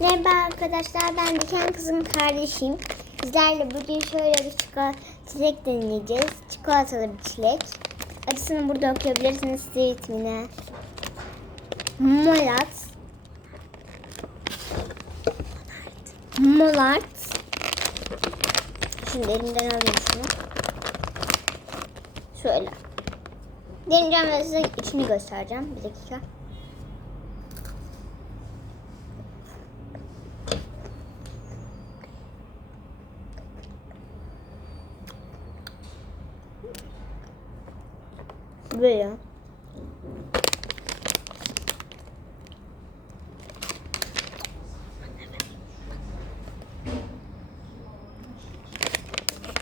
Merhaba arkadaşlar ben Diken Kızım kardeşim. Sizlerle bugün şöyle bir çikolata çilek deneyeceğiz. Çikolatalı bir çilek. Acısını burada okuyabilirsiniz size ismini. Molat. Molart. Şimdi elimden alayım şunu. Şöyle. Deneyeceğim ve size içini göstereceğim. Bir dakika. Böyle.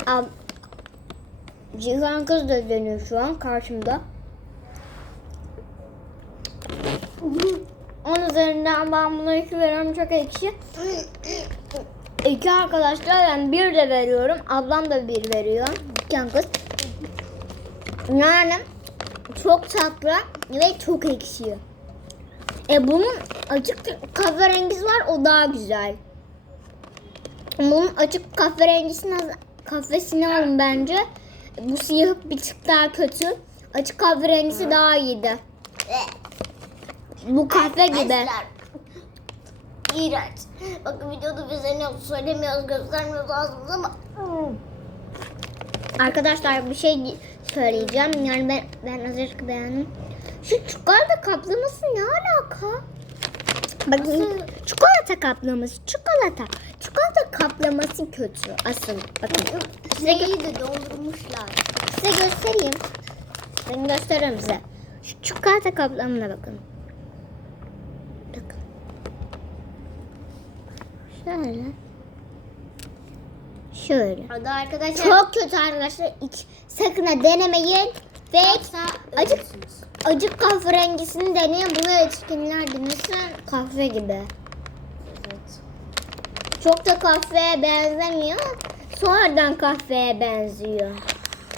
Ab Cihan kız da dönüyor şu an karşımda. Onun üzerinden ben buna iki veriyorum çok ekşi. İki arkadaşlar yani bir de veriyorum. Ablam da bir veriyor. Cihan kız. Yani çok tatlı ve çok ekşi. E bunun açık kahverengisi var o daha güzel. Bunun açık kahverengisini kahvesini alın bence. Bu siyah bir tık daha kötü. Açık kahverengisi daha iyiydi. Bu kahve gibi. İğrenç. Bakın videoda biz ne söylemiyoruz, göstermiyoruz ağzımıza ama Arkadaşlar bir şey söyleyeceğim. Yani ben ben azıcık beğendim. Şu çikolata kaplaması ne alaka? Bakın çikolata kaplaması, çikolata. Çikolata kaplaması kötü asıl. Bakın size, şeyi de doldurmuşlar. size göstereyim. Ben gösteririm size. Şu çikolata kaplamına bakın. Bakın. Şöyle. Şöyle. Hadi arkadaşlar. Çok kötü arkadaşlar. Hiç sakın ha denemeyin. Ve Yoksa acık ölürsünüz. acık kahverengisini deneyin. Bunu yetişkinler denesin. Kahve gibi. Evet. Çok da kahveye benzemiyor. Sonradan kahveye benziyor.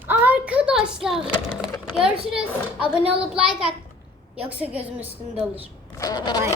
Arkadaşlar görüşürüz. Abone olup like at. Yoksa gözüm üstünde olur. Bay bay.